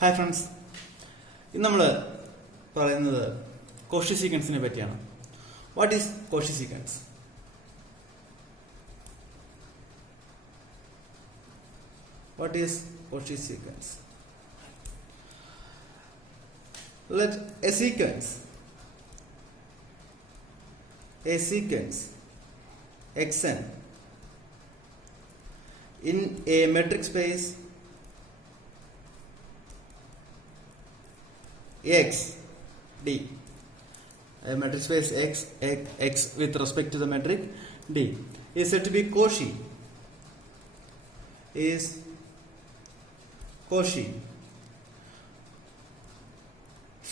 Hi friends, ഇന്ന് നമ്മൾ പറയുന്നത് കോഷി സീക്വൻസിനെ പറ്റിയാണ്. What is Cauchy sequence? What is Cauchy sequence? Let a sequence xn in a metric space x d, a metric space x with respect to the metric d is said to be Cauchy.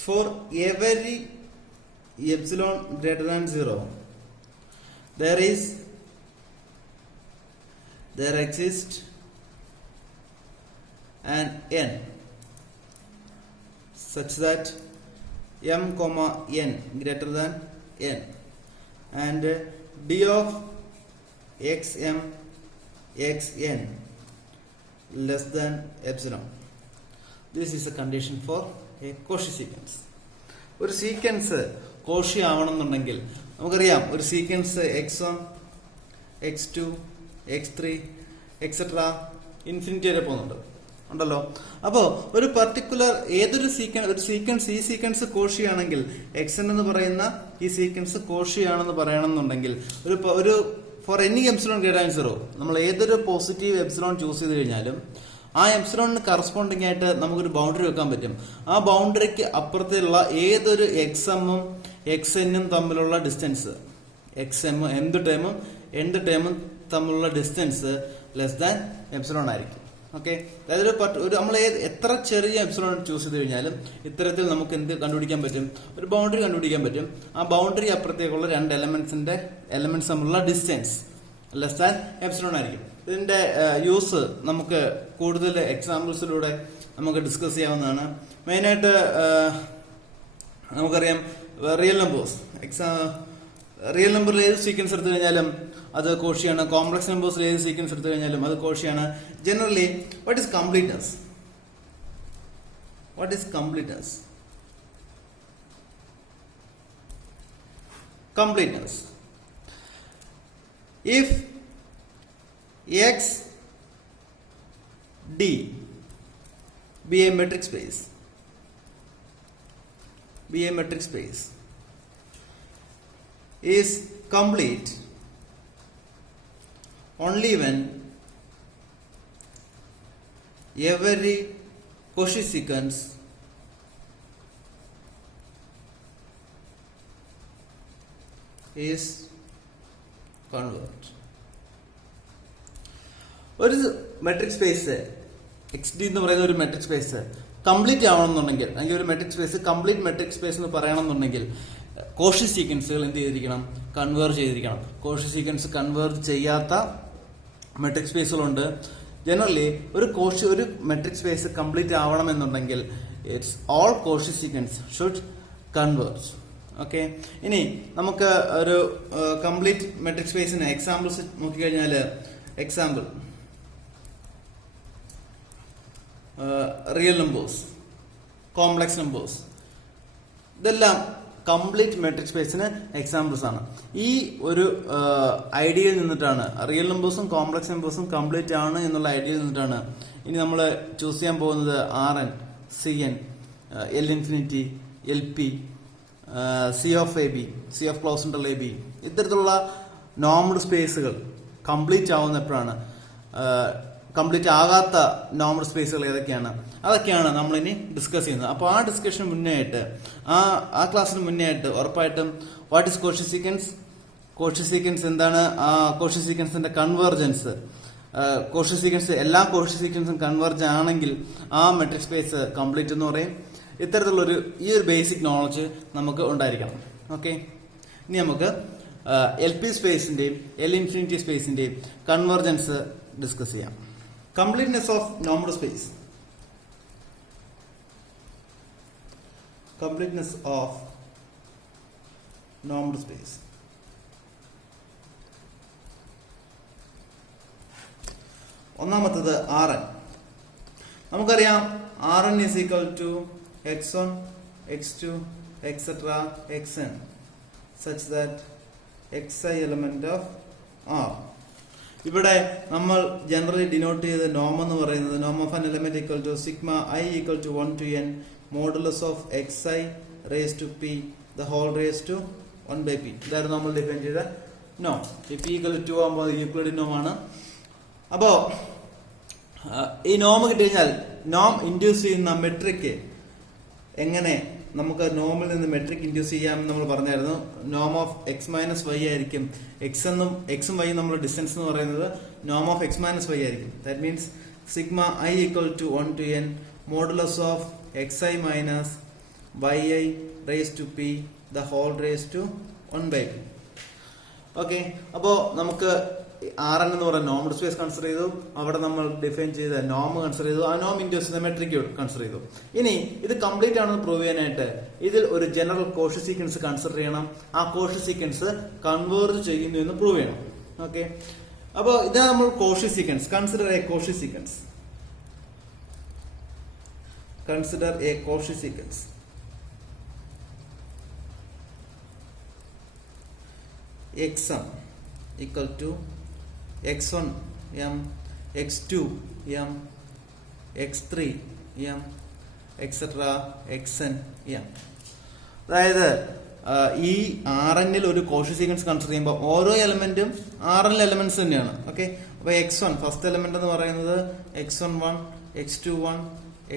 For every epsilon greater than 0, there exists an n such that m comma n greater than n, and d of xm xn less than epsilon. This is a condition for a Cauchy sequence. ഒരു sequence Cauchy ആവണമെന്നുണ്ടെങ്കിൽ നമുക്കറിയാം, ഒരു sequence x1 x2 x3 etcetera infinity വരെ പോകുന്നുണ്ട് ഉണ്ടല്ലോ. അപ്പോൾ ഒരു particular ഏതൊരു sequence ഈ സീക്വൻസ് കോഷി ആണെങ്കിൽ, xn എന്ന് പറയുന്ന ഈ സീക്വൻസ് കോഷി ആണെന്ന് പറയണമെന്നുണ്ടെങ്കിൽ ഒരു for any epsilon greater than 0 നമ്മൾ ഏതൊരു പോസിറ്റീവ് എപ്സിലോൺ ചൂസ് ചെയ്ത് കഴിഞ്ഞാലും ആ എപ്സിലോണിന് കറസ്പോണ്ടിങ് ആയിട്ട് നമുക്കൊരു ബൗണ്ടറി വെക്കാൻ പറ്റും. ആ ബൗണ്ടറിക്ക് അപ്പുറത്തുള്ള ഏതൊരു എക്സ്എമ്മും എക്സ്എന്നും തമ്മിലുള്ള ഡിസ്റ്റൻസ്, എക്സ്എം എന്ത് ടേമും തമ്മിലുള്ള ഡിസ്റ്റൻസ് ലെസ് ദാൻ എപ്സിലോൺ ആയിരിക്കും. ഓക്കെ, അതായത് നമ്മൾ എത്ര ചെറിയ എപ്സിലോൺ ചൂസ് ചെയ്ത് കഴിഞ്ഞാലും ഇത്തരത്തിൽ നമുക്ക് എന്ത് കണ്ടുപിടിക്കാൻ പറ്റും? ഒരു ബൗണ്ടറി കണ്ടുപിടിക്കാൻ പറ്റും. ആ ബൗണ്ടറി അപ്പുറത്തേക്കുള്ള രണ്ട് എലമെന്റ്സ് തമ്മിലുള്ള ഡിസ്റ്റൻസ് ലെസ് ദാൻ എപ്സിലോൺ ആയിരിക്കും. ഇതിന്റെ യൂസ് നമുക്ക് കൂടുതൽ എക്സാമ്പിൾസിലൂടെ നമുക്ക് ഡിസ്കസ് ചെയ്യാവുന്നതാണ്. മെയിനായിട്ട് നമുക്കറിയാം, റിയൽ നമ്പറിൽ ഏത് സീക്വൻസ് എടുത്തു കഴിഞ്ഞാലും അത് കോഷിയാണ്. കോംപ്ലക്സ് നമ്പേഴ്സിൽ ഏത് സീക്വൻസ് എടുത്തു കഴിഞ്ഞാലും അത് കോഷിയാണ്. Generally what is completeness? Completeness. If x d be a metric space is complete only when every Cauchy sequence is converged. ഒരു മെട്രിക് സ്പേസ് എക്സ് ഡി എന്ന് പറയുന്ന ഒരു മെട്രിക് സ്പേസ് കംപ്ലീറ്റ് ആവണമെന്നുണ്ടെങ്കിൽ, അല്ലെങ്കിൽ ഒരു metric space complete metric space എന്ന് പറയണമെന്നുണ്ടെങ്കിൽ Cauchy സീക്വൻസുകൾ എന്ത് ചെയ്തിരിക്കണം? കൺവേർജ് ചെയ്തിരിക്കണം. കോഷി സീക്വൻസ് കൺവേർജ് ചെയ്യാത്ത മെട്രിക് സ്പേസുകളുണ്ട്. ജനറലി ഒരു മെട്രിക് സ്പേസ് കംപ്ലീറ്റ് ആവണമെന്നുണ്ടെങ്കിൽ it's all Cauchy sequence should converge. Okay, ഇനി നമുക്ക് ഒരു കംപ്ലീറ്റ് മെട്രിക് സ്പേസിന് എക്സാമ്പിൾസ് നോക്കിക്കഴിഞ്ഞാൽ, example real numbers, complex numbers, ഇതെല്ലാം കംപ്ലീറ്റ് മെട്രിക് സ്പേസിന് എക്സാമ്പിൾസ് ആണ്. ഈ ഒരു ഐഡിയയിൽ നിന്നിട്ടാണ്, റിയൽ നമ്പേഴ്സും കോംപ്ലക്സ് നമ്പേഴ്സും കംപ്ലീറ്റ് ആണ് എന്നുള്ള ഐഡിയയിൽ നിന്നിട്ടാണ് ഇനി നമ്മൾ ചൂസ് ചെയ്യാൻ പോകുന്നത് Rn, Cn, L infinity, LP, C of AB, C of close interval AB, ഇത്തരത്തിലുള്ള നോർമൽ സ്പേസുകൾ കംപ്ലീറ്റ് ആവുന്ന എപ്പോഴാണ്? കംപ്ലീറ്റ് ആകാത്ത നോർമൽ സ്പേസുകൾ ഏതൊക്കെയാണ്? അതൊക്കെയാണ് നമ്മളിനി ഡിസ്കസ് ചെയ്യുന്നത്. അപ്പോൾ ആ ഡിസ്കഷന് മുന്നേ ആയിട്ട്, ആ ക്ലാസ്സിന് മുന്നേ ആയിട്ട് ഉറപ്പായിട്ടും what is Cauchy sequence? Cauchy sequence എന്താണ്? ആ Cauchy sequenceന്റെ കൺവേർജൻസ്, Cauchy sequence എല്ലാ Cauchy sequenceും കൺവേർജ് ആണെങ്കിൽ ആ മെട്രിക് സ്പേസ് കംപ്ലീറ്റ് എന്ന് പറയും. ഇത്തരത്തിലുള്ളൊരു ഈ ഒരു ബേസിക് നോളജ് നമുക്ക് ഉണ്ടായിരിക്കണം. ഓക്കെ, ഇനി നമുക്ക് LP സ്പേസിന്റെയും L ഇൻഫിനിറ്റി സ്പേസിന്റെയും കൺവേർജൻസ് ഡിസ്കസ് ചെയ്യാം. Completeness of normal space. ഒന്നാമത്തത് Rn. നമുക്കറിയാം, Rn is equal to x1, x2, etc. xn, such that xi element of R. ഇവിടെ നമ്മൾ ജനറലി ഡിനോട്ട് ചെയ്ത നോം എന്ന് പറയുന്നത് നോം of an element equal to sigma I equal to 1 to n modulus of xi raise to p the whole raise to 1/p. ഇതായിരുന്നു നമ്മൾ define ചെയ്ത നോം. ഈ p ഈക്വൽ ടു 2 ആകുമ്പോൾ യൂക്ലിഡ് നോം ആണ്. അപ്പോ ഈ നോം കിട്ടി കഴിഞ്ഞാൽ നോം ഇൻഡ്യൂസ് ചെയ്യുന്ന മെട്രിക് എങ്ങനെ നമുക്ക് നോമിൽ നിന്ന് മെട്രിക് ഇൻഡ്യൂസ് ചെയ്യാമെന്ന് നമ്മൾ പറഞ്ഞായിരുന്നു. നോം ഓഫ് എക്സ് മൈനസ് വൈ ആയിരിക്കും. എക്സും വൈ നമ്മുടെ ഡിസ്റ്റൻസ് എന്ന് പറയുന്നത് നോം ഓഫ് എക്സ് മൈനസ് വൈ ആയിരിക്കും. That means sigma I equal to 1 to n modulus of xi minus yi raise to p the whole raise to 1/p. Okay, അപ്പോ നമുക്ക് Rn എന്ന് പറയുന്ന നോർമൽ സ്പേസ് കൺസിഡർ ചെയ്തു. അവിടെ നമ്മൾ ഡിഫൈൻ ചെയ്ത നോം consider ചെയ്തു. ആ നോം ഇൻഡ്യൂസ് ചെയ്ത മെട്രിക് കൺസിഡർ ചെയ്തു. ഇനി ഇത് കംപ്ലീറ്റ് ആണെന്ന് പ്രൂവ് ചെയ്യാനായിട്ട് ഇതിൽ ഒരു ജനറൽ കോഷി സീക്വൻസ് കൺസിഡർ ചെയ്യണം. ആ കോഷി സീക്വൻസ് കൺവേർജ് ചെയ്യുന്നു എന്ന് പ്രൂവ് ചെയ്യണം. ഓക്കെ, അപ്പോ ഇതാണ് നമ്മൾ Cauchy sequence. Consider a Cauchy sequence. Consider a Cauchy sequence. xm equal to x1 m, x2 m, x3 m, etc. xn m. അതായത് ഈ Rn ഒരു കോഷി സീക്വൻസ് കൺസിഡർ ചെയ്യുമ്പോൾ ഓരോ എലമെന്റും Rn എലമെന്റ്സ് തന്നെയാണ്. ഓക്കെ, അപ്പൊ x1 ഫസ്റ്റ് എലമെന്റ് എന്ന് പറയുന്നത് x11, x21,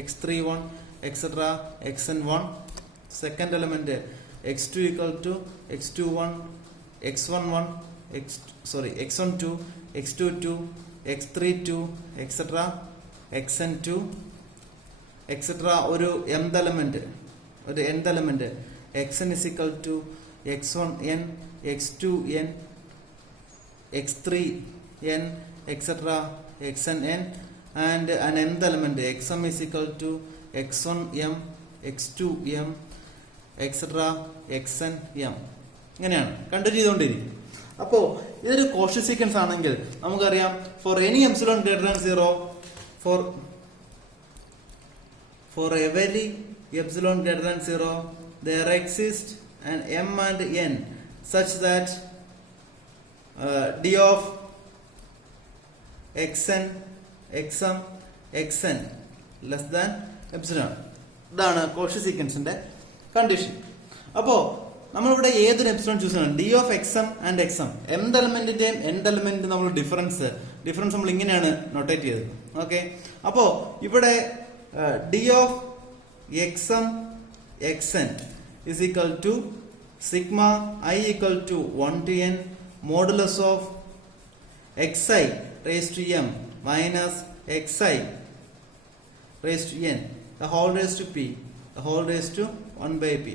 x31, etc. xn1. Second element x2 equal to x21, x11, x12, x22, x32, etc. xn2, etc. ഒരു mth എലമെന്റ്, ഒരു nth element xn is equal to x1n, x2n, x3n, etc. xnn, and an nth element xm is equal to x1m, x2m, etc. xnm. ഇങ്ങനെയാണ് continue ചെയ്തുകൊണ്ടിരിക്കും. അപ്പോ ഇതൊരു Cauchy sequence ആണെങ്കിൽ നമുക്കറിയാം for any epsilon greater than 0, for every epsilon greater than 0 there exists an m and n such that d of xn, xm, xn less than epsilon. ഇതാണ് Cauchy സീക്വൻസിന്റെ condition. അപ്പോ നമ്മളിവിടെ ഏതൊരു എപ്സിലോൺ ചൂസ് ചെയ്യണം. D of exempt and exempt, mth എലമെന്റിന്റെയും nth element നമ്മൾ difference നമ്മൾ ഇങ്ങനെയാണ് notate ചെയ്തത്. ഓക്കെ, അപ്പോ ഇവിടെ D of exempt xn is equal to sigma I equal to 1 to n modulus of xi raised to m minus xi raised to n the whole raised to p the whole raised to 1/p.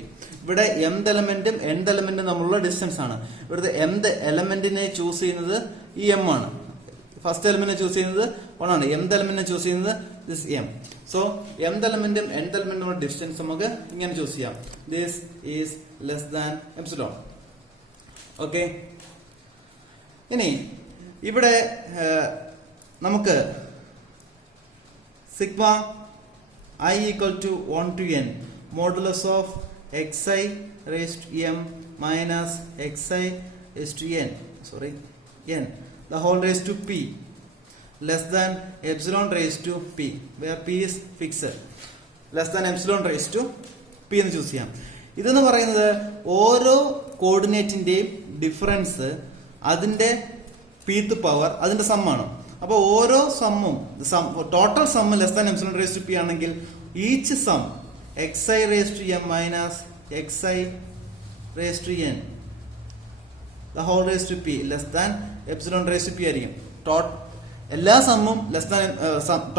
ഇവിടെ mth എലമെന്റും nth എലമെന്റും തമ്മിലുള്ള distance ആണ്. ഇവിടുത്തെ mth എലമെന്റിനെ choose ചെയ്യുന്നത് ഈ m ആണ്. First എലമെന്റിനെ choose ചെയ്യുന്നത് 1 ആണ്. mth എലമെന്റിനെ ചൂസ് ചെയ്യുന്നത് ദിസ് m. സോ mth എലമെന്റും nth എലമെന്റും ഡിസ്റ്റൻസ് നമുക്ക് ഇങ്ങനെ ചൂസ് ചെയ്യാം. This is less than epsilon. Okay, ഇനി ഇവിടെ നമുക്ക് sigma I equal to 1 to n modulus of xi raised to m minus xi raised to n the whole raised to p less than epsilon raised to p, where p is fixed, less than epsilon raised to p എന്ന് choose ചെയ്യാം. ഇതെന്ന് പറയുന്നത് ഓരോ കോർഡിനേറ്റിന്റെയും difference അതിന്റെ pth power അതിന്റെ സമ്മാണ്. അപ്പോൾ ഓരോ സമ്മും total sum less than epsilon raise to P ആണെങ്കിൽ each sum xi raise to m minus xi raise to n the whole raise to p less than epsilon raise to p ആയിരിക്കും. എല്ലാ സമ്മും less than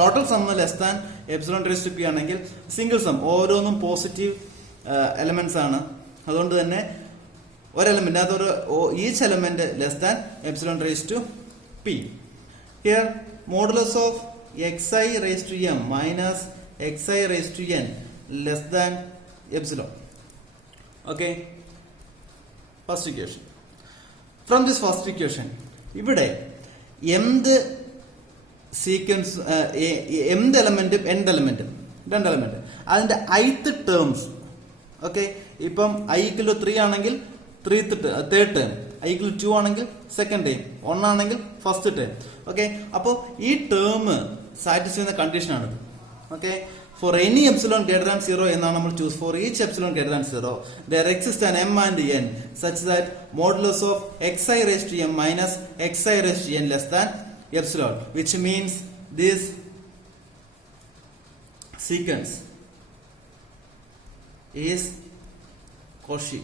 total sum less than epsilon raise to p ആണെങ്കിൽ single sum ഓരോന്നും positive elements ആണ്. അതുകൊണ്ട് തന്നെ ഒരു element അതൊരു each element less than epsilon raise to p. Here modulus of xi raised to m minus xi raised to n less than epsilon. Okay, first equation. From this first equation, ഇവിടെ mth sequence mth എലമെന്റും nth എലമെന്റും രണ്ട് element. അതിന്റെ ith terms, okay, ഇപ്പം i = 3 ആണെങ്കിൽ third term, i = 2 ആണെങ്കിൽ second term, 1 ആണെങ്കിൽ first term. Okay, അപ്പോൾ ഈ ടേം സാറ്റിസ്ഫൈ ചെയ്യുന്ന കണ്ടീഷനാണിത്. Okay, for any epsilon greater than 0 എന്നാണ് നമ്മൾ ചൂസ്. For each epsilon greater than 0 there exists an m and n such that modulus of xi raised to m minus xi raised to n less than epsilon, which means this sequence is Cauchy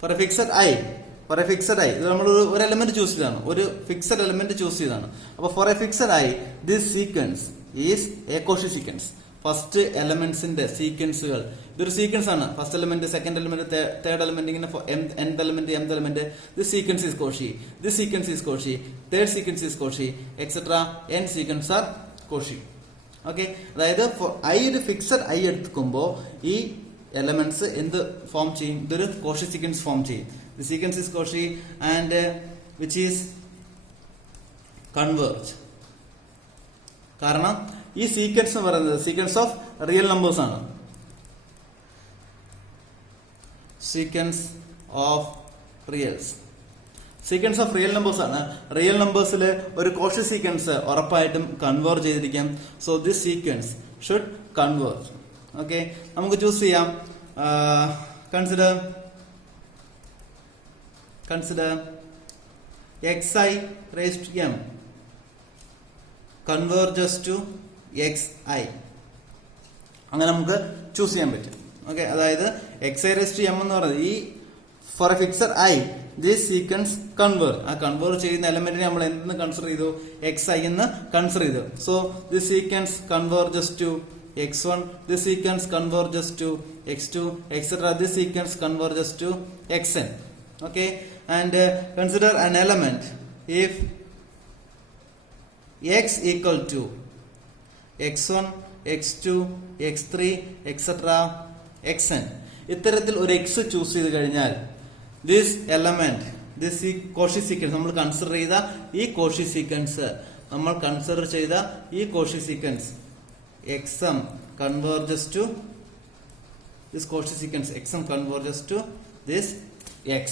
for a fixed i. ഇത് നമ്മൾ ഒരു element choose ചെയ്താണ്, ഒരു fixed element choose ചെയ്താണ്. അപ്പോൾ for a fixed i this sequence is a Cauchy sequence. First എലമെന്റ്സിന്റെ സീക്വൻസുകൾ, ഇതൊരു സീക്വൻസ് ആണ്. First element, second element, third element, ഇങ്ങനെ nth element, mth element. This sequence is Cauchy, this sequence is Cauchy, third sequence is Cauchy, etcetera n sequence are Cauchy. Okay, അതായത് i ഒരു fixed i എടുക്കുമ്പോൾ ഈ elements എന്ത് form ചെയ്യും? ഇതൊരു Cauchy sequence form ചെയ്യും. The sequence is Cauchy and which is converge. കാരണം ഈ സീക്വൻസ് എന്ന് പറയുന്നത് സീക്വൻസ് ഓഫ് റിയൽ നമ്പേഴ്സ് ആണ്. സീക്വൻസ് ഓഫ് റിയൽ നമ്പേഴ്സ് ആണ്. റിയൽ നമ്പേഴ്സിൽ ഒരു Cauchy സീക്വൻസ് ഉറപ്പായിട്ടും കൺവേർജ് ചെയ്തിരിക്കാം. So this sequence should converge. Okay, നമുക്ക് ചൂസ് ചെയ്യാം. Consider xi raised to m converges to xi. അങ്ങനെ നമുക്ക് ചൂസ് ചെയ്യാൻ പറ്റും. ഓക്കെ, അതായത് xi raised to m എന്ന് പറയുന്നത് ഈ for a fixed i this sequence converge. ആ കൺവേർജ് ചെയ്യുന്ന എലമെന്റിനെ നമ്മൾ എന്തെന്ന് കൺസിഡർ ചെയ്തു? xi എന്ന് കൺസിഡർ ചെയ്തു. So this sequence converges to x1, this sequence converges to x2, etc. This sequence converges to xn. Okay, and consider an element if x equal to x1, x2, x3, etc. xn. ഇത്തരത്തിൽ ഒരു x choose ചെയ്ത് കഴിഞ്ഞാൽ this element, this Cauchy sequence, നമ്മൾ consider ചെയ്ത ഈ Cauchy sequence, xm converges to this Cauchy sequence. xm converges to this x.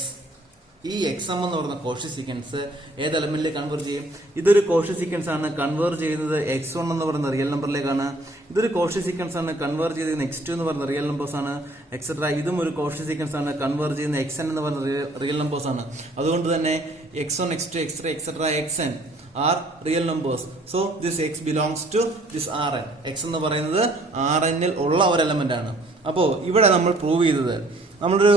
ഈ xm എന്ന് പറയുന്ന Cauchy സീക്വൻസ് ഏത് എലമെന്റിലേക്ക് കൺവേർജ് ചെയ്യും? ഇതൊരു Cauchy സീക്വൻസ് ആണ്, കൺവേർജ് ചെയ്യുന്നത് x1 എന്ന് പറയുന്ന റിയൽ നമ്പറിലേക്കാണ്. ഇതൊരു Cauchy സീക്വൻസ് ആണ്, കൺവേർജ് ചെയ്യുന്നത് x2 എന്ന് പറയുന്ന റിയൽ നമ്പേഴ്സ് ആണ്, എക്സെട്ര. ഇതും ഒരു Cauchy സീക്വൻസ് ആണ്, കൺവേർജ് ചെയ്യുന്ന xn എന്ന് പറയുന്ന റിയൽ നമ്പേഴ്സ് ആണ്. അതുകൊണ്ട് തന്നെ x1, x2, x3, etc. xn are real numbers. So this x belongs to this Rn. x എന്ന് പറയുന്നത് Rn ൽ ഉള്ള ഒരു എലമെന്റ് ആണ്. അപ്പോൾ ഇവിടെ നമ്മൾ പ്രൂവ് ചെയ്തത്, നമ്മളൊരു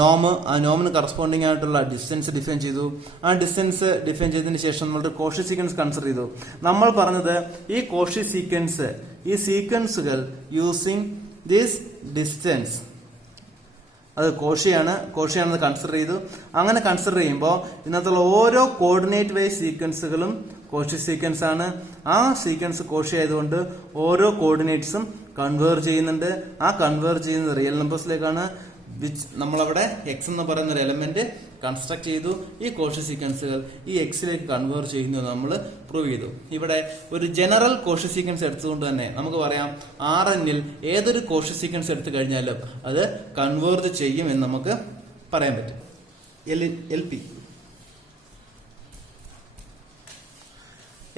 നോം, ആ നോമിന് കറസ്പോണ്ടിങ് ആയിട്ടുള്ള ഡിസ്റ്റൻസ് ഡിഫൈൻ ചെയ്തു. ആ ഡിസ്റ്റൻസ് ഡിഫൈൻ ചെയ്തതിന് ശേഷം നമ്മളൊരു Cauchy സീക്വൻസ് കൺസിഡർ ചെയ്തു. നമ്മൾ പറഞ്ഞത് ഈ Cauchy സീക്വൻസ്, ഈ സീക്വൻസുകൾ യൂസിങ് ദിസ് ഡിസ്റ്റൻസ് അത് കോഷിയാണെന്ന് കൺസിഡർ ചെയ്തു. അങ്ങനെ കൺസിഡർ ചെയ്യുമ്പോൾ ഇതിനകത്തുള്ള ഓരോ കോർഡിനേറ്റ് വൈസ് സീക്വൻസുകളും Cauchy സീക്വൻസ് ആണ്. ആ സീക്വൻസ് Cauchy ആയതുകൊണ്ട് ഓരോ കോർഡിനേറ്റ്സും കൺവേർജ് ചെയ്യുന്നുണ്ട്. ആ കൺവേർജ് ചെയ്യുന്ന റിയൽ നമ്പേഴ്സിലേക്കാണ്. നമ്മളവിടെ എക്സ് എന്ന് പറയുന്ന ഒരു എലമെന്റ് കൺസ്ട്രക്ട് ചെയ്തു. ഈ Cauchy സീക്വൻസുകൾ ഈ എക്സിലേക്ക് കൺവേർജ് ചെയ്യുന്നു നമ്മൾ പ്രൂവ് ചെയ്തു. ഇവിടെ ഒരു ജനറൽ Cauchy സീക്വൻസ് എടുത്തുകൊണ്ട് തന്നെ നമുക്ക് പറയാം Rn ൽ ഏതൊരു Cauchy സീക്വൻസ് എടുത്തു കഴിഞ്ഞാലും അത് കൺവേർജ് ചെയ്യും എന്ന് നമുക്ക് പറയാൻ പറ്റും.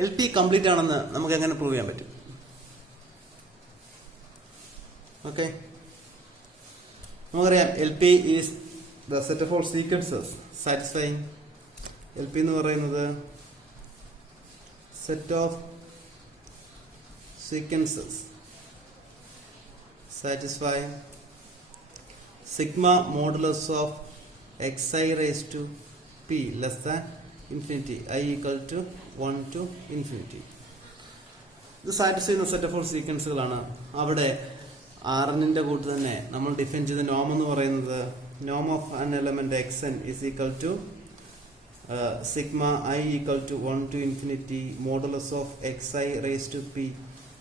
എൽ പി കംപ്ലീറ്റ് ആണെന്ന് നമുക്ക് എങ്ങനെ പ്രൂവ് ചെയ്യാൻ പറ്റും? ഓക്കെ, നമുക്കറിയാം L P is the set of all sequences satisfying. L P എന്ന് പറയുന്നത് set of sequences satisfying sigma modulus of xi raised to p less than infinity, I equal to 1 to infinity. ഇത് satisfy ചെയ്യുന്ന set of all സീക്വൻസുകളാണ്. അവിടെ Rnന്റെ കൂട്ട് തന്നെ നമ്മൾ define ചെയ്ത നോം എന്ന് പറയുന്നത് നോം of an element xn is equal to sigma I equal to 1 to infinity modulus of xi raised to p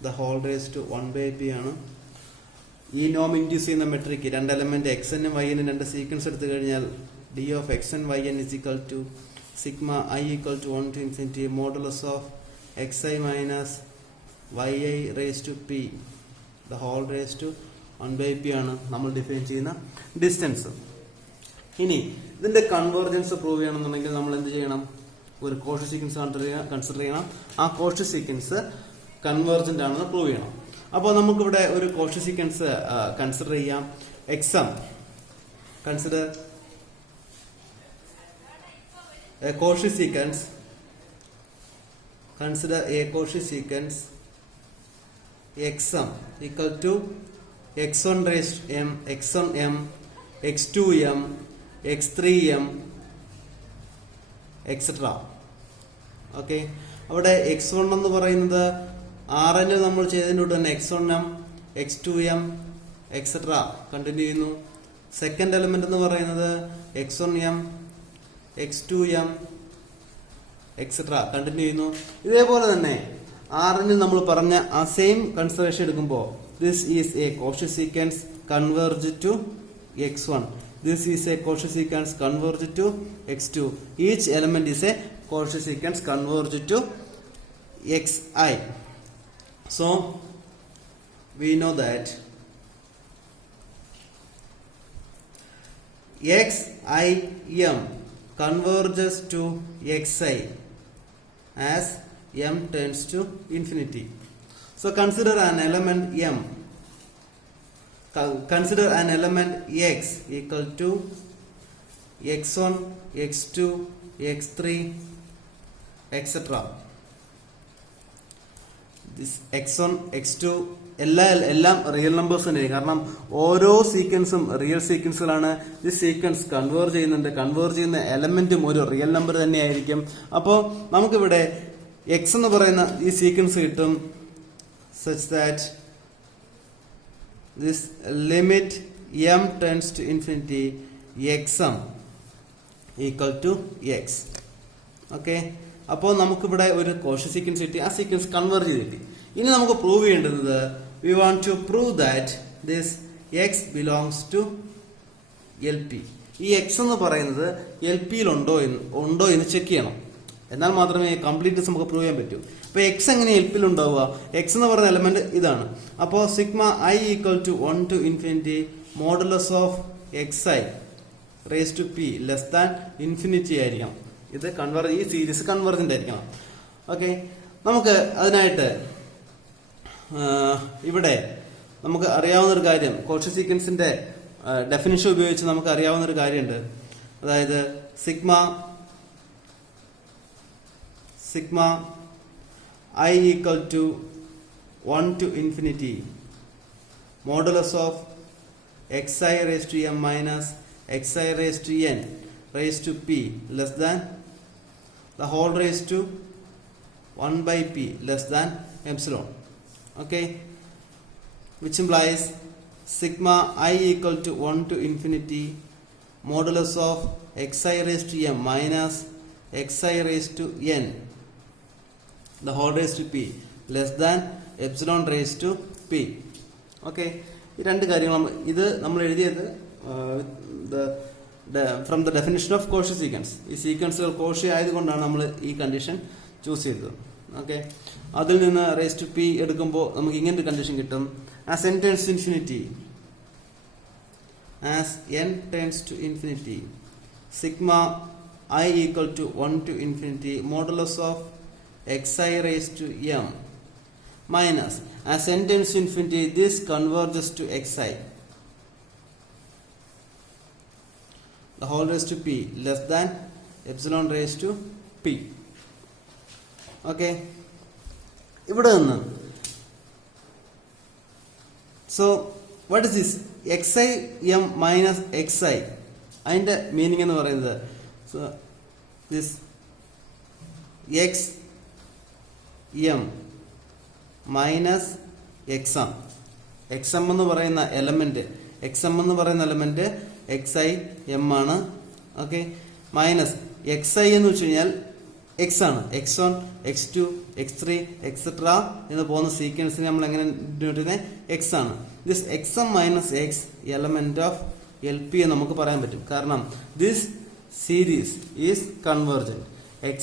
the whole raised to 1 by p ആണ്. ഈ നോം ഇൻഡ്യൂസ് ചെയ്യുന്ന മെട്രിക് രണ്ട് എലമെന്റ് xn ഉം yn രണ്ട് സീക്വൻസ് എടുത്തു കഴിഞ്ഞാൽ d of xn yn is equal to sigma I equal to 1 to infinity modulus of xi minus yi raised to p the whole raise to 1/p ആണ് നമ്മൾ define ചെയ്യുന്ന distance. ഇനി ഇതിന്റെ convergence prove ചെയ്യണമെന്നുണ്ടെങ്കിൽ നമ്മൾ എന്ത് ചെയ്യണം? ഒരു കോഷി സീക്വൻസ് കൺസിഡർ ചെയ്യണം. ആ കോഷി സീക്വൻസ് കൺവേർജന്റ് ആണെന്ന് പ്രൂവ് ചെയ്യണം. അപ്പോൾ നമുക്കിവിടെ ഒരു കോഷി സീക്വൻസ് കൺസിഡർ ചെയ്യാം. Exam consider a Cauchy sequence. Consider a Cauchy sequence xm equal to x1 raised to m, x1m, x2m, x3m, etc. Okay, അവിടെ x1 എന്ന് പറയുന്നത് Rn നമ്മൾ ചെയ്തതിൻ്റെ കൂടെ തന്നെ x1m, x2m, etc. കണ്ടിന്യൂ ചെയ്യുന്നു. സെക്കൻഡ് എലമെന്റ് എന്ന് പറയുന്നത് x1m, x2m, എക്സെട്ര കണ്ടിന്യൂ ചെയ്യുന്നു. ഇതേപോലെ തന്നെ Rn നമ്മൾ പറഞ്ഞ ആ സെയിം കൺസിഡറേഷൻ എടുക്കുമ്പോൾ this is a Cauchy sequence converge to x1, this is a Cauchy sequence converge to x2, each element is a Cauchy sequence converge to xi. So we know that xim converges to xi as m tends to infinity. So consider an element m. Consider an element x equal to x1, x2, x3, etc. This x1, x2 എല്ലാം real numbers തന്നെ, കാരണം ഓരോ സീക്വൻസും real സീക്വൻസുകളാണ്. ഈ sequence converge ചെയ്യുന്നുണ്ട്, converge ചെയ്യുന്ന എലമെന്റും ഒരു real number തന്നെയായിരിക്കും. അപ്പോൾ നമുക്കിവിടെ എക്സ് എന്ന് പറയുന്ന ഈ സീക്വൻസ് കിട്ടും such that this limit m tends to infinity x m equal to x. Okay, അപ്പോൾ നമുക്കിവിടെ ഒരു കോഷി സീക്വൻസ് കിട്ടി, ആ സീക്വൻസ് കൺവേർജ് ചെയ്ത് കിട്ടി. ഇനി നമുക്ക് പ്രൂവ് ചെയ്യേണ്ടത് we want to prove that this x belongs to LP. ഈ x എന്ന് പറയുന്നത് LP യിൽ ഉണ്ടോ എന്ന് ചെക്ക് ചെയ്യണം. എന്നാൽ മാത്രമേ കംപ്ലീറ്റ്നെസ് നമുക്ക് പ്രൂവ് ചെയ്യാൻ പറ്റൂ. അപ്പോൾ x എങ്ങനെ LP യിൽ ഉണ്ടാവുക? x എന്ന് പറയുന്ന എലമെന്റ് ഇതാണ്. അപ്പോൾ sigma i equal to 1 to infinity modulus of xi raise to p less than infinity ആയിരിക്കണം. ഇത് ഈ സീരീസ് കൺവേർജന്റ് ആയിരിക്കണം. ഓക്കെ, നമുക്ക് അതിനായിട്ട് ഇവിടെ നമുക്ക് അറിയാവുന്ന ഒരു കാര്യം, കോഷി സീക്വൻസിന്റെ ഡെഫിനിഷൻ ഉപയോഗിച്ച് നമുക്ക് അറിയാവുന്ന ഒരു കാര്യമുണ്ട്. അതായത് sigma i equal to 1 to infinity modulus of xi raise to m minus xi raise to n raise to p less than the whole raised to 1/p less than epsilon. Okay, which implies sigma I equal to 1 to infinity modulus of xi raised to m minus xi raised to n the whole raised to p less than epsilon raised to p. Okay, ഈ രണ്ട് കാര്യങ്ങൾ ഇത് നമ്മൾ എഴുതിയത് from the definition of Cauchy sequence. ഈ സീക്വൻസുകൾ Cauchy ആയതുകൊണ്ടാണ് നമ്മൾ ഈ കണ്ടീഷൻ ചൂസ് ചെയ്തത്. ഓക്കെ, അതിൽ നിന്ന് റേസ് ടു പി എടുക്കുമ്പോൾ നമുക്ക് ഇങ്ങനൊരു കണ്ടീഷൻ കിട്ടും. As n tends to infinity sigma i equal to 1 to infinity modulus of xi raised to m minus as n tends to infinity this converges to xi the whole raised to p less than epsilon raised to p. Okay, ഇവിടെ നിന്ന് so what is this xi m minus xi, അതിന്റെ meaning എന്ന് പറയുന്നത് so this x m minus xm എന്ന് പറയുന്ന element xi m ആണ്. Okay, minus xi എന്ന് വെച്ച് കഴിഞ്ഞാൽ x ആണ്. x1, x2, x3 എക്സെട്ര എന്ന് പോകുന്ന സീക്വൻസിന് നമ്മൾ എങ്ങനെ ഡിനോട്ട് ചെയ്യുന്നത്? x ആണ്. This xm minus x element of LP എന്ന് നമുക്ക് പറയാൻ പറ്റും. കാരണം this series is convergent.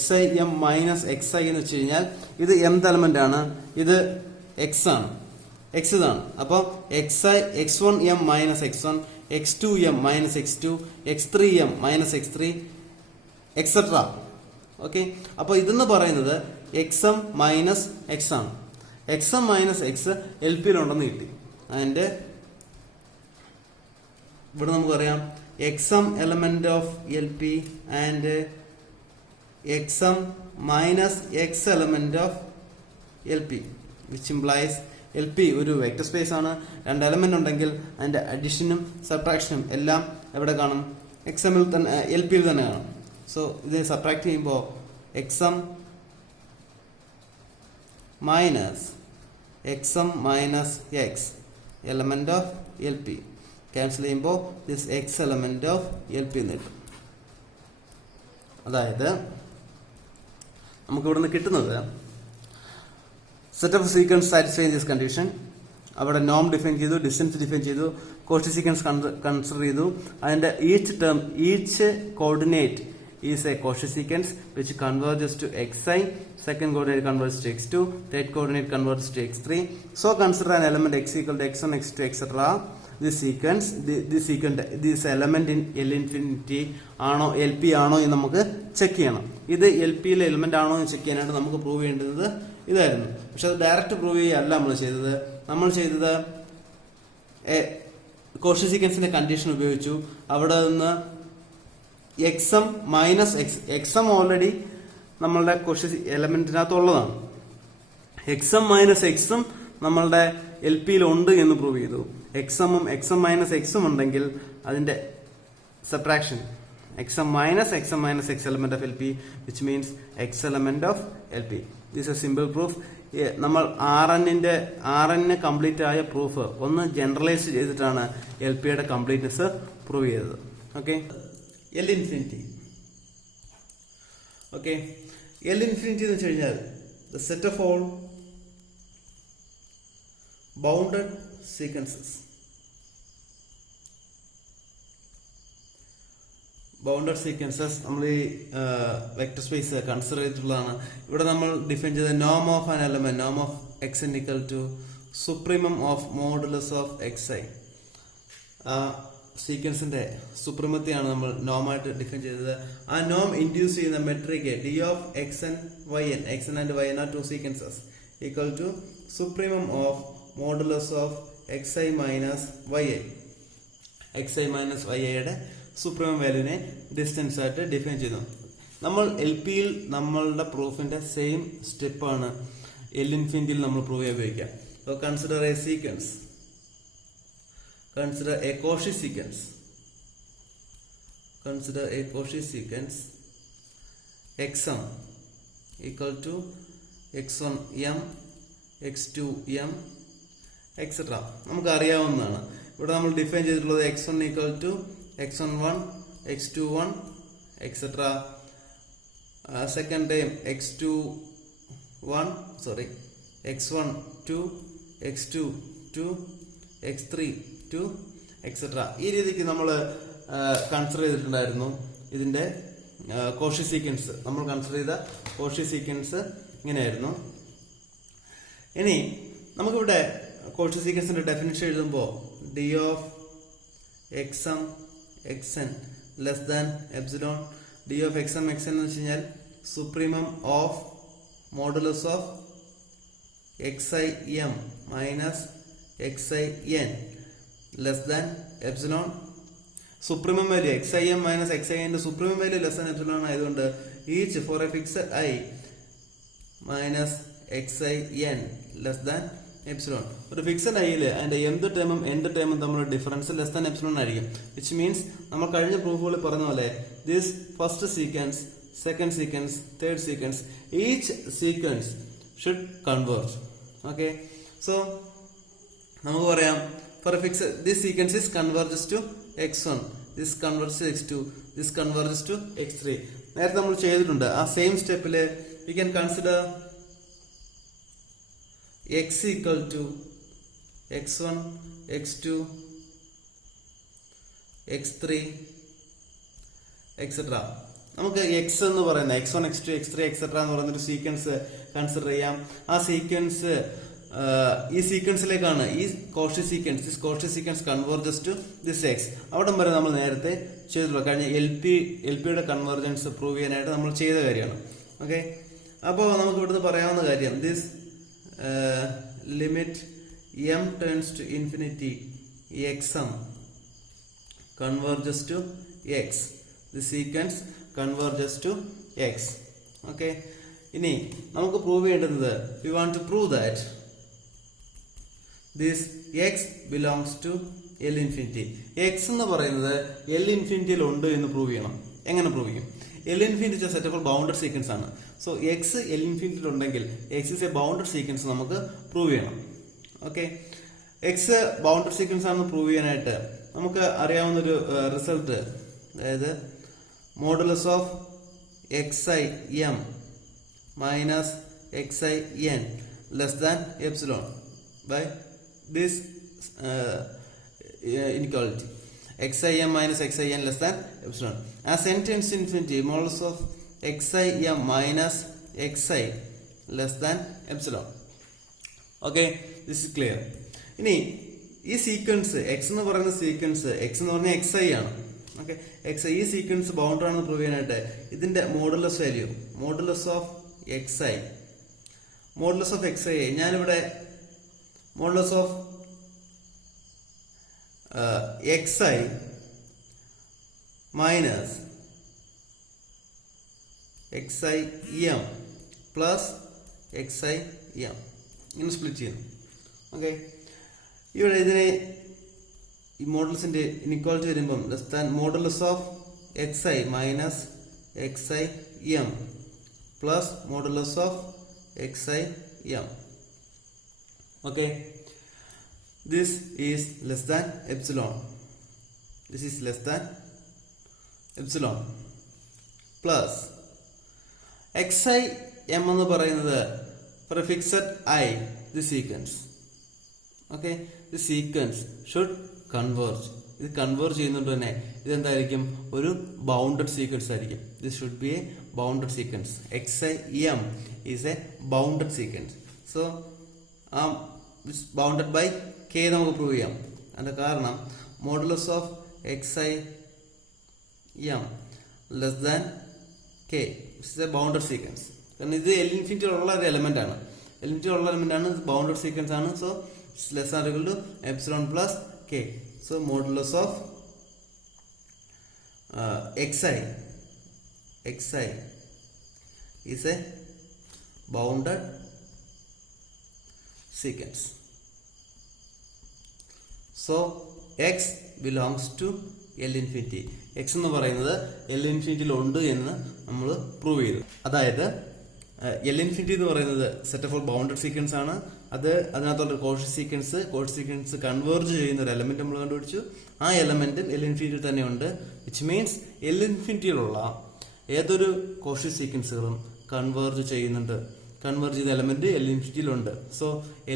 xi m minus xi എന്ന് വെച്ച് കഴിഞ്ഞാൽ ഇത് mth എലമെന്റ് ആണ്, ഇത് x ആണ്. എക്സ് ഇതാണ്. അപ്പോൾ x1m minus x1, x2m minus x2, x3m minus x3 etcetera. Okay, അപ്പോൾ ഇതെന്ന് പറയുന്നത് എക്സ് എം മൈനസ് എക്സ് ആണ്. X M minus X L പിയിലുണ്ടെന്ന് കിട്ടി. അതിൻ്റെ ഇവിടെ നമുക്കറിയാം X M element of L P and X M minus X element of L P which implies L P ഒരു vector space ആണ്. രണ്ട് എലമെന്റ് ഉണ്ടെങ്കിൽ അതിന്റെ അഡിഷനും സബ്ട്രാക്ഷനും എല്ലാം എവിടെ കാണും? എക്സ് എമ്മിൽ തന്നെ, എൽ പിയിൽ തന്നെ കാണും. സോ ഇത് സബ്ട്രാക്ട് ചെയ്യുമ്പോൾ X M minus X M minus X element of L P cancel ചെയ്യുമ്പോൾ this X element of L P എന്ന് കിട്ടും. അതായത് നമുക്ക് ഇവിടെ നിന്ന് കിട്ടുന്നത് set of sequence satisfy this condition. അവിടെ നോം ഡിഫൈൻ ചെയ്തു, ഡിസ്റ്റൻസ് ഡിഫൈൻ ചെയ്തു, കോഷി സീക്വൻസ് കൺസിഡർ ചെയ്തു. അതിന്റെ each coordinate is a Cauchy sequence which converges to xi, second coordinate converges to x2, third coordinate converges to x3. So consider an element x equal to x1, x2, etc. This element in L infinity ആണോ L P ആണോ എന്ന് നമുക്ക് check ചെയ്യണം. ഇത് L പിയിലെ element ആണോ എന്ന് check ചെയ്യാനായിട്ട് നമുക്ക് പ്രൂവ് ചെയ്യേണ്ടത് ഇതായിരുന്നു. പക്ഷെ അത് ഡയറക്റ്റ് പ്രൂവ് ചെയ്യല്ല നമ്മൾ ചെയ്തത് കോഷി സീക്വൻസിന്റെ കണ്ടീഷൻ ഉപയോഗിച്ചു. അവിടെ നിന്ന് X M minus X M already നമ്മളുടെ കോഷി എലമെന്റിനകത്തുള്ളതാണ്. എക്സ് എം മൈനസ് എക്സും നമ്മളുടെ എൽ പിയിൽ ഉണ്ട് എന്ന് പ്രൂവ് ചെയ്തു. എക്സ് എമ്മും എക്സ് എം മൈനസ് എക്സും ഉണ്ടെങ്കിൽ അതിന്റെ subtraction X M minus X element of L P which means X element of L P. This A simple proof. നമ്മൾ ആർ എന്നിന് കംപ്ലീറ്റ് ആയ പ്രൂഫ് ഒന്ന് ജനറലൈസ് ചെയ്തിട്ടാണ് എൽ പിയുടെ കംപ്ലീറ്റ്നെസ് പ്രൂവ് ചെയ്തത്. Okay, L infinity. Okay, L infinity എന്ന് വെച്ച് കഴിഞ്ഞാൽ the set of all bounded sequences. Bounded sequences നമ്മൾ ഈ വെക്ടർ സ്പേസ് കൺസിഡർ ചെയ്തിട്ടുള്ളതാണ്. ഇവിടെ നമ്മൾ ഡിഫൈൻ ചെയ്ത നോം of an element, Noam of X n equal to supremum of modulus of X I. സീക്വൻസിന്റെ സുപ്രീമത്തെയാണ് നമ്മൾ നോമായിട്ട് ഡിഫൈൻ ചെയ്തത്. ആ നോം ഇൻഡ്യൂസ് ചെയ്യുന്ന metric D of X N Y N, X N and Y N R to sequences equal to supremum of modulus of X I minus Y I. X I minus Y ഐയുടെ supremum വാല്യൂവിനെ distance ആയിട്ട് define ചെയ്തു. നമ്മൾ L പിയിൽ നമ്മളുടെ പ്രൂഫിന്റെ same സ്റ്റെപ്പാണ് L ഇൻഫിനിറ്റിയിൽ നമ്മൾ prove ചെയ്യാൻ ഉപയോഗിക്കുക. So consider A sequence, consider a Cauchy sequence. Consider a Cauchy sequence xm equal to x1m, x2m, etc. നമുക്ക് അറിയാവുന്നതാണ്. ഇവിടെ നമ്മൾ ഡിഫൈൻ ചെയ്തിട്ടുള്ളത് x1 equal to x11, x21, etc. Second time x1 2, x2 x3 etcetera. ഈ രീതിക്ക് നമ്മൾ consider ചെയ്തിട്ടുണ്ടായിരുന്നു ഇതിന്റെ കോഷി സീക്വൻസ്. നമ്മൾ കൺസിഡർ ചെയ്ത കോഷി സീക്വൻസ് ഇങ്ങനെയായിരുന്നു. ഇനി നമുക്കിവിടെ കോഷി സീക്വൻസിന്റെ ഡെഫിനിഷൻ എഴുതുമ്പോൾ D of X M X N less than epsilon. D of X M X N എന്ന് വെച്ച് കഴിഞ്ഞാൽ supremum of modulus of X I M minus xi n less than epsilon. Supremum value xi m minus xi n supremum value less than epsilon ആയതുകൊണ്ട് each for a fixed i minus xi n less than epsilon. ഒരു fixed ഐയിൽ അതിന്റെ എന്ത് ടേമും എന്ത് ടേമും തമ്മിലുള്ള difference less than epsilon ആയിരിക്കും. വിച്ച് മീൻസ് നമ്മൾ കഴിഞ്ഞ പ്രൂഫുകളിൽ പറഞ്ഞ പോലെ this first sequence, second sequence, third sequence, each sequence should converge. Okay, so നമുക്ക് പറയാം for a fix this sequence is converges to x1, this converges to x2, this converges to x3. നേരത്തെ നമ്മൾ ചെയ്തിട്ടുണ്ട്. ആ സെയിം സ്റ്റെപ്പില് we can consider x equal to x1, x2, x3, etcetera. നമുക്ക് X എന്ന് പറയുന്ന x1, x2, x3, എക്സെട്ര എന്ന് പറയുന്ന ഒരു സീക്വൻസ് കൺസിഡർ ചെയ്യാം. ആ സീക്വൻസ് ഈ സീക്വൻസിലേക്കാണ് ഈ Cauchy sequence converges to this x. അവിടം വരെ നമ്മൾ നേരത്തെ ചെയ്തിട്ടുള്ള കഴിഞ്ഞ എൽ പിയുടെ കൺവേർജൻസ് പ്രൂവ് ചെയ്യാനായിട്ട് നമ്മൾ ചെയ്ത കാര്യമാണ്. ഓക്കെ, അപ്പോൾ നമുക്ക് ഇവിടുന്ന് പറയാവുന്ന കാര്യം this limit m turns to infinity xm converges to x. The sequence converges to x. Okay. ഇനി നമുക്ക് പ്രൂവ് ചെയ്യേണ്ടത് we want to prove that this x belongs to L infinity. x എന്ന് പറയുന്നത് L ഇൻഫിനിറ്റിയിൽ ഉണ്ട് എന്ന് പ്രൂവ് ചെയ്യണം. എങ്ങനെ prove ചെയ്യും? L infinity set of bounded sequence ആണ്. സോ x L ഇൻഫിനിറ്റിയിൽ ഉണ്ടെങ്കിൽ x is a bounded sequence നമുക്ക് പ്രൂവ് ചെയ്യണം. ഓക്കെ, എക്സ് ബൗണ്ടഡ് സീക്വൻസ് ആണെന്ന് പ്രൂവ് ചെയ്യാനായിട്ട് നമുക്ക് അറിയാവുന്നൊരു റിസൾട്ട്, അതായത് modulus of xi m minus xi n less than epsilon by this inequality xi m minus xi n less than epsilon. As n tends to infinity modulus of xi m minus xi less than epsilon. Okay, this is clear. ഇനി ഈ sequence X എന്ന് പറയുന്ന sequence X എന്ന് പറഞ്ഞാൽ xi ആണ്. Okay, X ഈ sequence ബൗണ്ടർ ആണെന്ന് prove ചെയ്യാനായിട്ട് ഇതിന്റെ modulus value modulus of xi ഞാനിവിടെ modulus of xi minus xi m plus xi m ഇങ്ങനെ സ്പ്ലിറ്റ് ചെയ്യുന്നു. ഓക്കെ, ഇവിടെ ഇതിനെ ഈ മോഡൽസിന്റെ ഇനിക്വാളിറ്റി വരുമ്പം less than modulus of xi minus xi m plus modulus of xi m. Okay, this is less than epsilon. This is less than epsilon plus xi m എന്ന് പറയുന്നത് for a fixed I, the sequence. Okay, the sequence should converge. ഇത് converge ചെയ്യുന്നുണ്ട് തന്നെ ഇതെന്തായിരിക്കും? ഒരു bounded sequence ആയിരിക്കും. This should be a bounded sequence. xi m is a bounded sequence. So bounded by k നമുക്ക് prove ചെയ്യാം. അതിന്റെ കാരണം modulus of xi m less than k is a bounded sequence. കാരണം ഇത് L ഇൻഫിനിറ്റി ഉള്ള ഒരു element ആണ്. L infinity ഉള്ള എലമെന്റ് ആണ്, ബൗണ്ടഡ് സീക്വൻസ് ആണ്. So less or equal to epsilon plus k. So modulus of xi is a bounded sequence. So x belongs to L infinity. x എന്ന് പറയുന്നത് L ഇൻഫിനിറ്റിയിൽ ഉണ്ട് എന്ന് നമ്മൾ പ്രൂവ് ചെയ്തു. അതായത് L ഇൻഫിനിറ്റി എന്ന് പറയുന്നത് സെറ്റ് ഓഫ് ബൗണ്ടഡ് സീക്വൻസ് ആണ്. അതിനകത്തുള്ള കോഷി സീക്വൻസ് കൺവേർജ് ചെയ്യുന്ന ഒരു എലമെന്റ് നമ്മൾ കണ്ടുപിടിച്ചു. ആ എലമെന്റ് L ഇൻഫിനിറ്റി തന്നെ ഉണ്ട്. വിച്ച് മീൻസ് L ഇൻഫിനിറ്റിയിലുള്ള ഏതൊരു കോഷി സീക്വൻസുകളും കൺവേർജ് ചെയ്യുന്നുണ്ട്. കൺവേർജ് ചെയ്ത എലമെന്റ് L ഇൻഫിനിറ്റിയിലുണ്ട്. So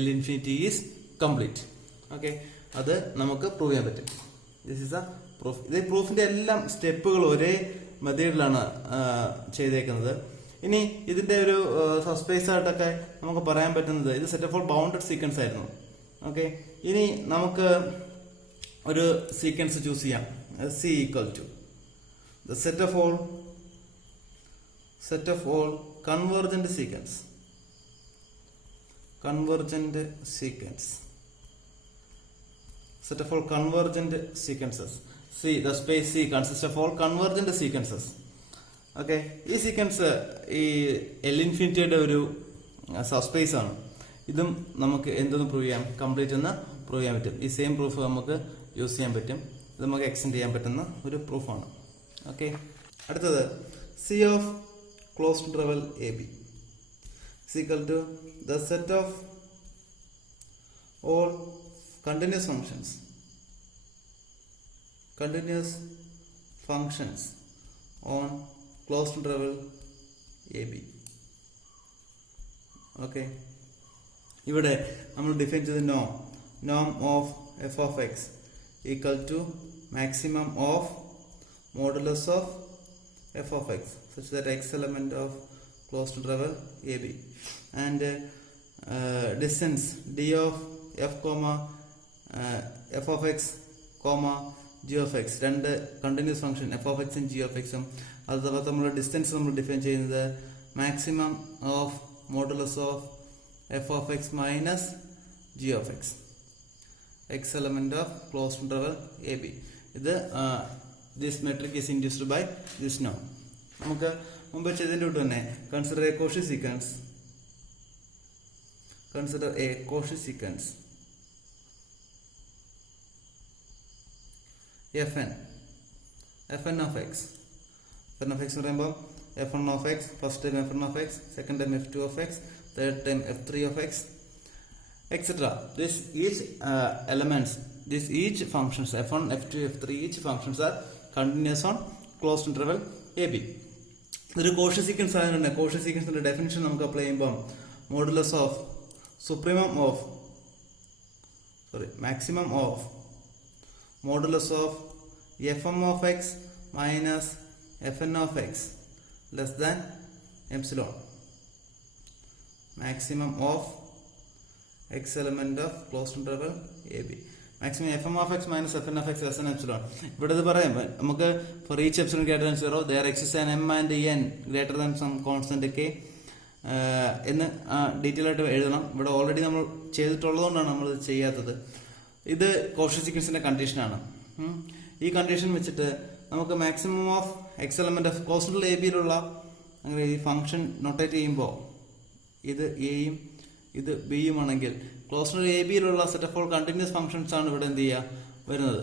L infinity is complete. Okay, അത് നമുക്ക് പ്രൂവ് ചെയ്യാൻ പറ്റും. This is a proof. ഇത് പ്രൂഫിന്റെ എല്ലാം സ്റ്റെപ്പുകൾ ഒരേ മെത്തേഡിലാണ് ചെയ്തേക്കുന്നത്. ഇനി ഇതിന്റെ ഒരു സബ്സ്പേസ് ആയിട്ടൊക്കെ നമുക്ക് പറയാൻ പറ്റുന്നത് ഇത് സെറ്റ് ഓഫ് ബൗണ്ടഡ് സീക്വൻസ് ആയിരുന്നു. ഓക്കെ, ഇനി നമുക്ക് ഒരു സീക്വൻസ് ചൂസ് ചെയ്യാം. C equal to the set of all convergent sequence. Set of all convergent sequences. C, the space C consists of all convergent sequences. Okay, ഈ sequence ഈ L ഇൻഫിനിറ്റിയുടെ ഒരു subspace ആണ്. ഇതും നമുക്ക് എന്തൊന്ന് പ്രൂവ് ചെയ്യാം? കംപ്ലീറ്റ് എന്ന് prove ചെയ്യാൻ പറ്റും. ഈ സെയിം പ്രൂഫ് നമുക്ക് യൂസ് ചെയ്യാൻ പറ്റും. ഇത് നമുക്ക് എക്സ്റ്റെൻഡ് ചെയ്യാൻ പറ്റുന്ന ഒരു പ്രൂഫാണ്. ഓക്കെ, അടുത്തത് C of closed interval AB is equal to the set of all continuous functions on closed interval AB. Okay, ഇവിടെ നമ്മൾ ഡിഫൈൻ ചെയ്ത norm of f of x equal to maximum of modulus of f of x such that x element of closed interval AB, and distance d of f comma f of x comma g of x, രണ്ട് continuous function F of എക്സും G of എക്സും, അതുപോലെ നമ്മൾ distance നമ്മൾ define ചെയ്യുന്നത് maximum of modulus of F of X minus G of X, X element of closed interval A B. ഇത് this metric is induced by this നോം. നമുക്ക് മുമ്പ് ചെയ്തതിൻ്റെ കൂട്ട് തന്നെ consider a Cauchy sequence. Consider a Cauchy sequence fn of x. fn of x എന്ന് പറയുമ്പോൾ f1 of x, first time f1 of x, second time f2 of x, third time f3 of x, etc. This each elements, this each functions f1, f2, f3, each functions are continuous on closed interval ab. ഇതൊരു Cauchy sequence ആയതുകൊണ്ട് Cauchy സീക്വൻസിന്റെ definition നമുക്ക് apply ചെയ്യുമ്പോൾ modulus of maximum of modulus of fm of x minus fn of x less than epsilon. Maximum of x element of closed interval ab. Maximum fm of x minus fn of x less than epsilon. ഇവിടെ ഇത് പറയാം നമുക്ക് for each epsilon greater than 0 there exists an m and n greater than some constant k എന്ന് detail ആയിട്ട് എഴുതണം. ഇവിടെ already നമ്മൾ ചെയ്തിട്ടുള്ളതുകൊണ്ടാണ് നമ്മൾ ചെയ്യാത്തത്. ഇത് കോഷി സീക്വൻസിന്റെ കണ്ടീഷനാണ്. ഈ കണ്ടീഷൻ വെച്ചിട്ട് നമുക്ക് maximum of X element of closed A ബിയിലുള്ള അങ്ങനെ ഈ ഫംഗ്ഷൻ നൊട്ടേറ്റ് ചെയ്യുമ്പോൾ ഇത് എയും ഇത് ബിയും ആണെങ്കിൽ ക്ലോസ്ഡ് എ ബിയിലുള്ള set of all continuous functions ആണ് ഇവിടെ എന്ത് ചെയ്യുക വരുന്നത്.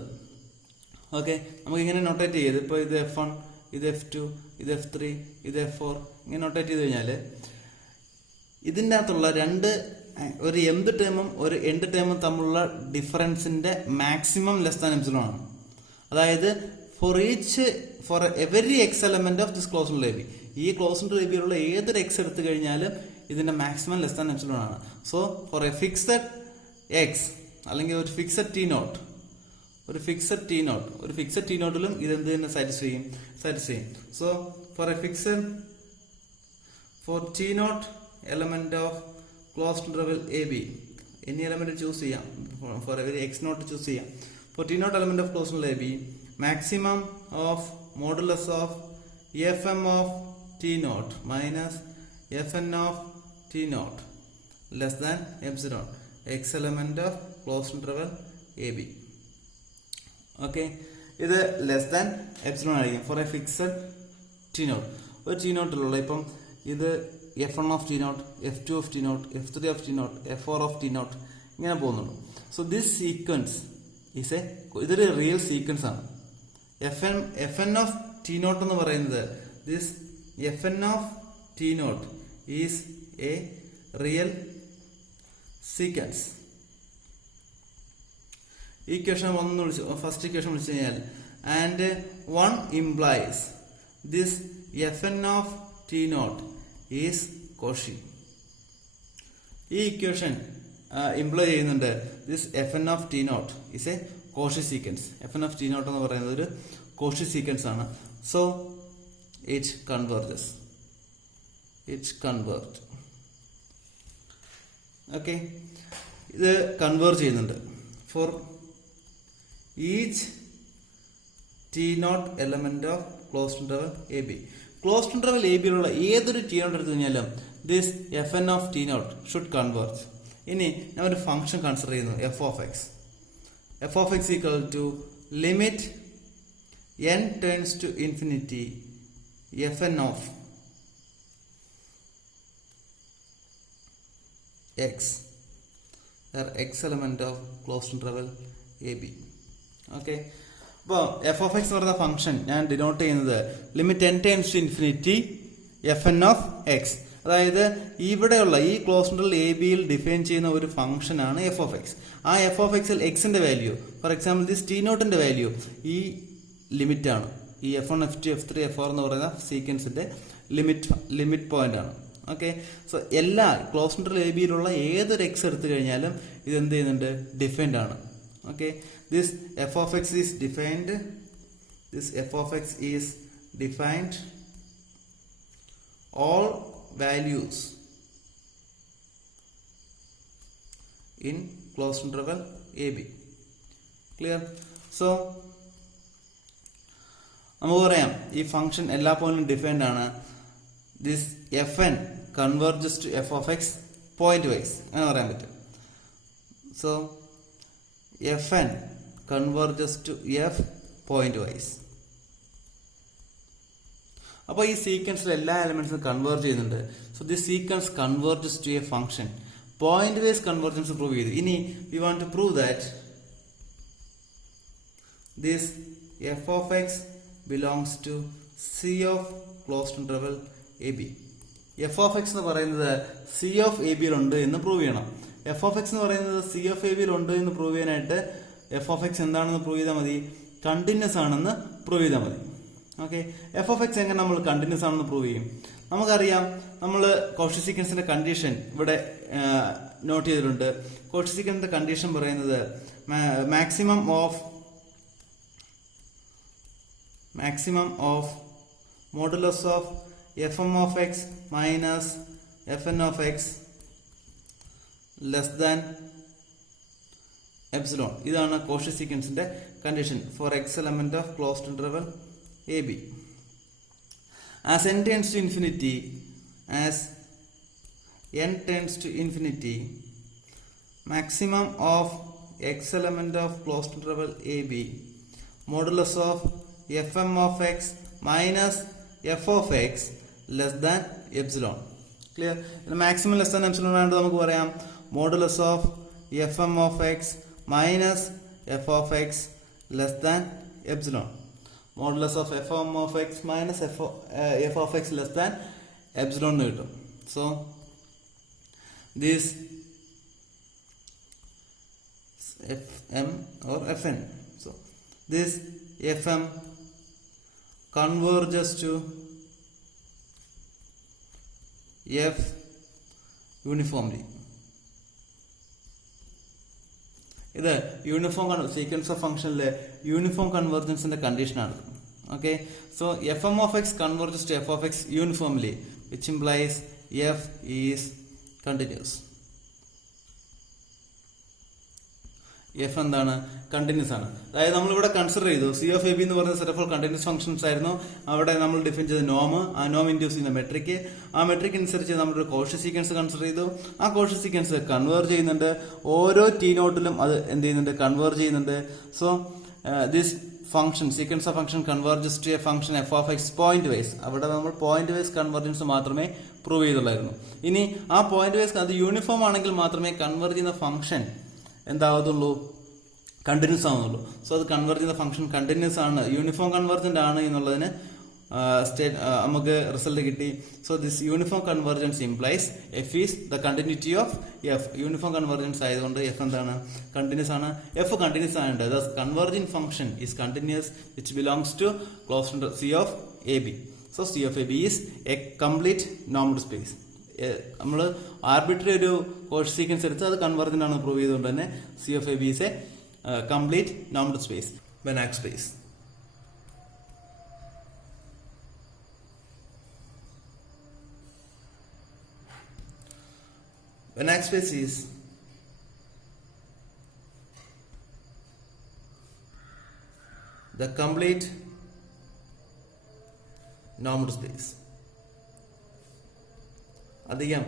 ഓക്കെ, നമുക്ക് ഇങ്ങനെ നൊട്ടേറ്റ് ചെയ്ത് ഇപ്പോൾ ഇത് f1, ഇത് f2, ഇത് f3, ഇത് f4 ഇങ്ങനെ നൊട്ടേറ്റ് ചെയ്ത് കഴിഞ്ഞാൽ ഇതിൻ്റെ അകത്തുള്ള ഒരു mth ടേമും ഒരു nth ടേമും തമ്മിലുള്ള ഡിഫറൻസിന്റെ മാക്സിമം ലെസ് ദാൻ എപ്സിലോൺ ആണ്. അതായത് for every x element of this closed a b, ഈ ക്ലോസ്ഡ് എ ബിയിലുള്ള ഏതൊരു എക്സ് എടുത്തു കഴിഞ്ഞാലും ഇതിന്റെ മാക്സിമം ലെസ് ദാൻ എപ്സിലോൺ ആണ്. So for a fixed x അല്ലെങ്കിൽ ഒരു ഫിക്സഡ് ടി നോട്ട്, ഒരു ഫിക്സഡ് ടി നോട്ടിലും ഇതെന്ത് തന്നെ സാറ്റിസ്ഫൈ ചെയ്യും. So for t naught element of closed interval AB, any element choose ചെയ്യാം, for every x naught choose ചെയ്യാം. For t naught element of closed interval AB, maximum of modulus of fm of t naught minus fn of t naught less than epsilon, x element of closed interval AB. Okay, ഇത് less than epsilon ആയിരിക്കും for a fixed t naught. ഒരു t നോട്ടിലുള്ള ഇപ്പം ഇത് f1 of t naught, f2 of t naught, f3 of t naught, f4 of t naught ഇങ്ങനെ പോകുന്നുണ്ട്. So this sequence ഇതൊരു real sequence ആണ്. fn of t naught എന്ന് പറയുന്നത് this fn of t naught is A real sequence. First equation വിളിച്ചു കഴിഞ്ഞാൽ and one implies this fn of t naught is Cauchy. ഈ equation imply ചെയ്യുന്നുണ്ട് this fn of t naught is a Cauchy sequence. fn of t naught എന്ന് പറയുന്നത് ഒരു Cauchy sequence ആണ്. So it converges. Okay, ഇത് converge ചെയ്യുന്നുണ്ട് four each T naught element of closed interval A B. Closed interval A ബിയിലുള്ള ഏതൊരു T naught എടുത്തു കഴിഞ്ഞാലും this fn of t naught should converge. ഇനി ഞാൻ ഒരു ഫംഗ്ഷൻ കൺസിഡർ ചെയ്യുന്നു f of x equal to limit n tends to infinity fn of x x element of closed interval ab. Okay, അപ്പോൾ F of X എന്ന് പറയുന്ന function ഞാൻ denote ചെയ്യുന്നത് limit n tends to infinity fn of x. അതായത് ഇവിടെയുള്ള ഈ closed interval A ബിയിൽ define ചെയ്യുന്ന ഒരു ഫംഗ്ഷൻ ആണ് എഫ് ഓഫ് എക്സ്. ആ എഫ് ഓഫ് എക്സിൽ എക്സിന്റെ value, for example this T നോട്ടിന്റെ വാല്യൂ ഈ ലിമിറ്റ് ആണ്. ഈ f1, f2, f3, f4 എന്ന് പറയുന്ന സീക്വൻസിന്റെ ലിമിറ്റ് പോയിന്റ് ആണ്. ഓക്കെ, സോ എല്ലാ ക്ലോസ്ഡ് ഇന്റർവൽ എ ബിയിലുള്ള ഏതൊരു എക്സ് എടുത്തു കഴിഞ്ഞാലും ഇത് എന്ത് ചെയ്യുന്നുണ്ട്, ഡിഫൈൻഡ് ആണ്. Okay, this F of X is defined. All values in closed interval AB. Clear? So നമുക്ക് പറയാം ഈ ഫംഗ്ഷൻ എല്ലാ പോയിന്റിലും ഡിഫൈൻഡ് ആണ്. This fn converges to f of x pointwise അങ്ങനെ പറയാൻ പറ്റും. So fn converges to f pointwise. അപ്പോൾ ഈ സീക്വൻസിൽ എല്ലാ എലമെന്റ്സും കൺവേർജ് ചെയ്യുന്നുണ്ട്. So this sequence converges to a function. Pointwise convergence prove ചെയ്തു. ഇനി we want to prove that this f of x belongs to c of closed interval ab. f of x എന്ന് പറയുന്നത് c of ab ൽ ഉണ്ട് എന്ന് prove ചെയ്യണം. f of x എന്ന് പറയുന്നത് c of ab ൽ ഉണ്ട് എന്ന് പ്രൂവ് ചെയ്യാനായിട്ട് f of x എന്താണെന്ന് പ്രൂവ് ചെയ്താൽ മതി, കണ്ടിന്യൂസ് ആണെന്ന് പ്രൂവ് ചെയ്താൽ മതി. ഓക്കെ, എഫ് ഓഫ് എക്സ് എങ്ങനെ നമ്മൾ കണ്ടിന്യൂസ് ആണെന്ന് പ്രൂവ് ചെയ്യും? നമുക്കറിയാം, നമ്മൾ കോഷി സീക്വൻസിന്റെ കണ്ടീഷൻ ഇവിടെ നോട്ട് ചെയ്തിട്ടുണ്ട്. കോഷി സീക്വൻസിന്റെ കണ്ടീഷൻ പറയുന്നത് maximum of modulus of F M of X minus F N of X less than epsilon. ഇതാണ് കോഷി സീക്വൻസിന്റെ condition for X element of closed interval AB. As n tends to infinity, maximum of x element of closed interval AB modulus of fm of x minus f of x less than epsilon. Clear? Maximum less than epsilon ആയിട്ട് നമുക്ക് പറയാം modulus of fm of x minus f of x less than epsilon. Modulus of fm of x minus f of x less than epsilon എന്ന് കിട്ടും. So this fm or fn, so this fm converges to f uniformly. ഇത് uniform sequence of ഫംഗ്ഷനിലെ uniform കൺവെർജൻസിന്റെ കണ്ടീഷനാണ്. Okay, so f M of x converges to f of x uniformly, which implies f is continuous. F എന്താണ്? Continuous ആണ്. അതായത് നമ്മളിവിടെ consider ചെയ്തു C of A B എന്ന് പറയുന്ന സെറ്റ് ഓഫ് കണ്ടിന്യൂസ് ഫംഗ്ഷൻസ് ആയിരുന്നു. അവിടെ നമ്മൾ ഡിഫൈൻ ചെയ്ത നോം, ആ നോം ഇൻഡ്യൂസ് ചെയ്യുന്ന മെട്രിക്, ആ മെട്രിക് അനുസരിച്ച് നമ്മളൊരു കോഷി സീക്വൻസ് കൺസിഡർ ചെയ്തു. ആ കോഷി സീക്വൻസ് കൺവേർജ് ചെയ്യുന്നുണ്ട്. ഓരോ ടി നോട്ടിലും അത് എന്ത് ചെയ്യുന്നുണ്ട്? കൺവേർജ് ചെയ്യുന്നുണ്ട്. So this function sequence of function converges to a function F of x pointwise. അവിടെ നമ്മൾ പോയിന്റ് വൈസ് കൺവേർജൻസ് മാത്രമേ പ്രൂവ് ചെയ്തുള്ളായിരുന്നു. ഇനി ആ പോയിന്റ് വൈസ് അത് യൂണിഫോം ആണെങ്കിൽ മാത്രമേ കൺവേർജ് ചെയ്യുന്ന ഫംഗ്ഷൻ എന്താവത്തുള്ളൂ? കണ്ടിന്യൂസ് ആവുന്നുള്ളൂ. സോ അത് കൺവേർജ് ചെയ്യുന്ന ഫംഗ്ഷൻ കണ്ടിന്യൂസ് ആണ്, യൂണിഫോം കൺവേർജന്റ് ആണ് എന്നുള്ളതിന് നമുക്ക് റിസൾട്ട് കിട്ടി. So this uniform convergence implies f is the continuity of f. Uniform convergence ആയതുകൊണ്ട് എഫ് എന്താണ്? കണ്ടിന്യൂസ് ആണ്. എഫ് കണ്ടിന്യൂസ് ആയതുകൊണ്ട് the converging function is continuous which belongs to closed C of A B. So C of A B is a complete normal space. നമ്മൾ arbitrary ഒരു Cauchy sequence എടുത്ത് അത് convergent ആണ് prove ചെയ്തുകൊണ്ട് തന്നെ C of A B is A complete normal space, Banach space. Banach space is the complete normal space. അധികം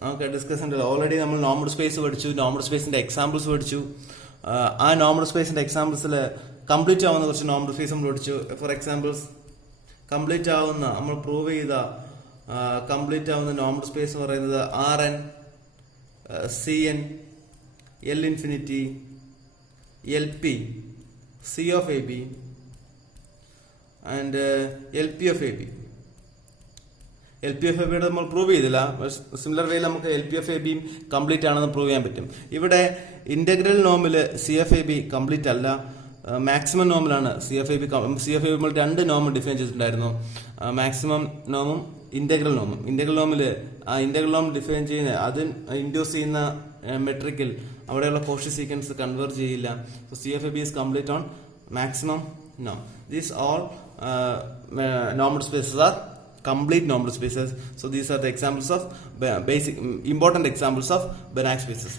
നമുക്ക് discuss ഉണ്ട്. ഓൾറെഡി നമ്മൾ നോർമൽ സ്പേസ് പഠിച്ചു, നോർമൽ സ്പേസിന്റെ എക്സാമ്പിൾസ് പഠിച്ചു. ആ നോർമൽ സ്പേസിന്റെ എക്സാമ്പിൾസിൽ കംപ്ലീറ്റ് ആവുന്ന കുറച്ച് നോർമൽ സ്പേസ് നമ്മൾ പഠിച്ചു. ഫോർ എക്സാമ്പിൾസ്, കംപ്ലീറ്റ് ആവുന്ന നമ്മൾ പ്രൂവ് ചെയ്ത കംപ്ലീറ്റ് ആവുന്ന നോർമൽ സ്പേസ് എന്ന് പറയുന്നത് R N, C N, L infinity, L P, C of A B and L P of A B. L P F A ബിയുടെ നമ്മൾ പ്രൂവ് ചെയ്തില്ല. സിമിലർ വേയിൽ നമുക്ക് എൽ പി എഫ് എ ബിയും complete ആണെന്ന് prove ചെയ്യാൻ പറ്റും. ഇവിടെ ഇന്റഗ്രൽ നോമില് C F A B complete അല്ല, മാക്സിമം നോമിലാണ് C F A B. C F A B നമ്മൾ രണ്ട് നോം ഡിഫൈൻ ചെയ്തിട്ടുണ്ടായിരുന്നു, മാക്സിമം നോമും ഇന്റഗ്രൽ നോമും. ഇന്റഗ്രൽ നോമിൽ ആ ഇന്റഗ്രൽ നോം ഡിഫൈൻ ചെയ്യുന്ന അത് ഇൻഡ്യൂസ് ചെയ്യുന്ന മെട്രിക്കിൽ അവിടെയുള്ള കോഷി സീക്വൻസ് കൺവേർജ് ചെയ്യില്ല. So C F A B is complete on maximum നോം. These all normal spaces are complete normal spaces. So these are the examples of basic important examples of Banach spaces.